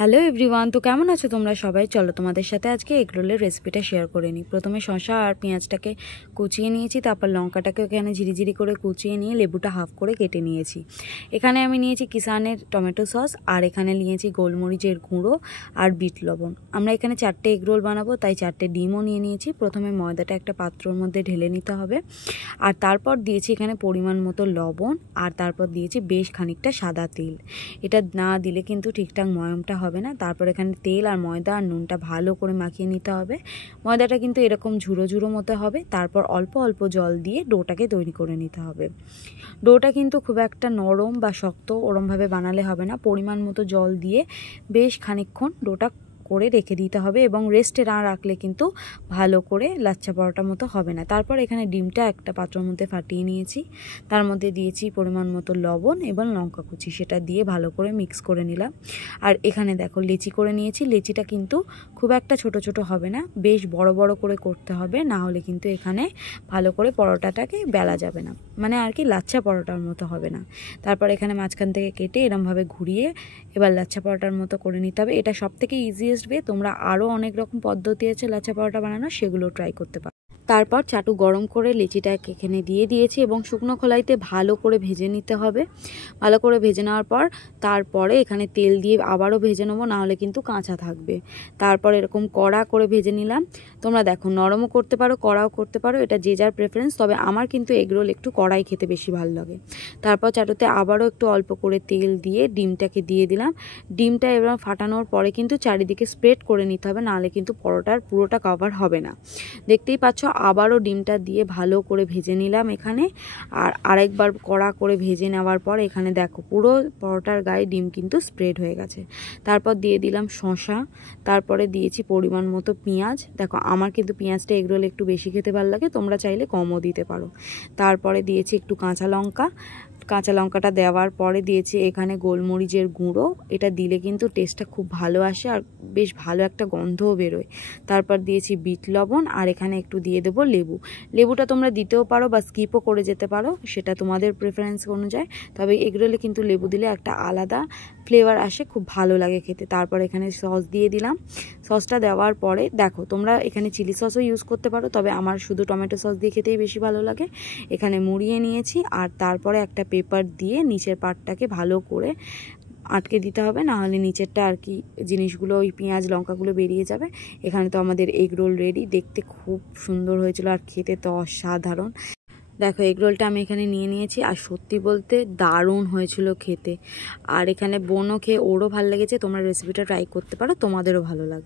Hello everyone, তো কেমন আছো তোমরা সবাই? চলো তোমাদের সাথে আজকে এগ রোলের রেসিপিটা শেয়ার করে নিই। প্রথমে শসা আর পেঁয়াজটাকে কুচিয়ে নিয়েছি, তারপর লঙ্কাটাকে এখানে ঝিরিঝিরি করে কুচিয়ে নিয়ে লেবুটা হাফ করে কেটে নিয়েছি। এখানে আমি নিয়েছি কিষানের টমেটো সস, আর এখানে নিয়েছি গোলমরিচের গুঁড়ো আর বিট লবণ। আমরা এখানে 4টে এগ রোল বানাবো, তাই 4টে ডিমও নিয়ে নিয়েছি। প্রথমে ময়দাটা একটা পাত্রর মধ্যে ঢেলে নিতে হবে, আর তারপর দিয়েছি এখানে পরিমাণ মতো লবণ, আর তারপর দিয়েছি বেশ খানিকটা সাদা তেল। এটা না দিলে কিন্তু ঠিকঠাক ময়মটা হবে না। তারপর এখানে তেল আর ময়দা আর নুনটা ভালো করে মাখিয়ে নিতে হবে। ময়দাটা কিন্তু এরকম ঝুড়ো ঝুড়ো মতো হবে। তারপর অল্প অল্প জল দিয়ে ডোটাকে তৈরি করে নিতে হবে। ডোটা কিন্তু খুব একটা নরম বা শক্ত ওরমভাবে বানালে হবে না। পরিমাণ মতো জল দিয়ে বেশ খানিকক্ষণ ডোটা করে রেখে দিতে হবে, এবং রেস্টে না রাখলে কিন্তু ভালো করে লাচ্ছা পরোটার মতো হবে না। তারপর এখানে ডিমটা একটা পাত্রের মধ্যে ফাটিয়ে নিয়েছি, তার মধ্যে দিয়েছি পরিমাণ মতো লবণ এবং লঙ্কা কুচি, সেটা দিয়ে ভালো করে মিক্স করে নিলাম। আর এখানে দেখো লেচি করে নিয়েছি। লেচিটা কিন্তু খুব একটা ছোট ছোট হবে না, বেশ বড় বড় করে করতে হবে, না হলে কিন্তু এখানে ভালো করে পরোটাটাকে বেলা যাবে না, মানে আর কি লাচ্ছা পরোটার মতো হবে না। তারপর এখানে মাঝখান থেকে কেটে এরমভাবে ঘুরিয়ে এবার লাচ্ছা পরোটার মতো করে নিতে হবে। এটা সব থেকে ইজিয়েস্ট ওয়ে। তোমরা আরও অনেক রকম পদ্ধতি আছে লাচ্ছা পরোটা বানানো, সেগুলো ট্রাই করতে পারো। তারপর চাটু গরম করে লেচিটাকে এখানে দিয়ে দিয়েছি, এবং শুকনো খোলাইতে ভালো করে ভেজে নিতে হবে। ভালো করে ভেজে নেওয়ার পর তারপরে এখানে তেল দিয়ে আবারও ভেজে নেবো, নাহলে কিন্তু কাঁচা থাকবে। তারপর এরকম কড়া করে ভেজে নিলাম। তোমরা দেখো নরমও করতে পারো, কড়াও করতে পারো, এটা যে যার প্রেফারেন্স। তবে আমার কিন্তু এগরোল একটু কড়াই খেতে বেশি ভালো লাগে। তারপর চাটুতে আবারও একটু অল্প করে তেল দিয়ে ডিমটাকে দিয়ে দিলাম। ডিমটা এবার ফাটানোর পরে কিন্তু চারিদিকে স্প্রেড করে নিতে হবে, নাহলে কিন্তু পরোটার পুরোটা কভার হবে না। দেখতেই পাচ্ছ, আবারও ডিমটা দিয়ে ভালো করে ভেজে নিলাম এখানে। আর আরেকবার কড়া করে ভেজে নেওয়ার পর এখানে দেখো পুরো পরোটার গায়ে ডিম কিন্তু স্প্রেড হয়ে গেছে। তারপর দিয়ে দিলাম শসা, তারপরে দিয়েছি পরিমাণ মতো পেঁয়াজ। দেখো আমার কিন্তু পেঁয়াজটা এগরোল একটু বেশি খেতে ভালো লাগে, তোমরা চাইলে কমও দিতে পারো। তারপরে দিয়েছি একটু কাঁচা লঙ্কা। কাঁচা লঙ্কাটা দেওয়ার পরে দিয়েছি এখানে গোলমরিচের গুঁড়ো। এটা দিলে কিন্তু টেস্টটা খুব ভালো আসে, আর বেশ ভালো একটা গন্ধও বেরোয়। তারপর দিয়েছি বিট লবণ, আর এখানে একটু দিয়ে দেবো লেবু। লেবুটা তোমরা দিতেও পারো বা স্কিপও করে যেতে পারো, সেটা তোমাদের প্রেফারেন্স অনুযায়ী। তবে এগরোলে কিন্তু লেবু দিলে একটা আলাদা ফ্লেভার আসে, খুব ভালো লাগে খেতে। তারপর এখানে সস দিয়ে দিলাম। সসটা দেওয়ার পরে দেখো তোমরা এখানে চিলি সসও ইউজ করতে পারো, তবে আমার শুধু টমেটো সস দিয়ে খেতেই বেশি ভালো লাগে। এখানে মুড়িয়ে নিয়েছি, আর তারপরে একটা পেপার দিয়ে নিচের পার্টটাকে ভালো করে আটকে দিতে হবে, না হলে নিচেরটা আর কি জিনিসগুলো ওই পেঁয়াজ লঙ্কাগুলো বেরিয়ে যাবে। এখানে তো আমাদের এগ রোল রেডি। দেখতে খুব সুন্দর হয়েছিল, আর খেতে তো অসাধারণ। দেখো এগ রোলটা আমি এখানে নিয়ে নিয়েছি, আর সত্যি বলতে দারুণ হয়েছিল খেতে। আর এখানে বোনও খেয়ে ওরও ভালো লেগেছে। তোমরা রেসিপিটা ট্রাই করতে পারো, তোমাদেরও ভালো লাগবে।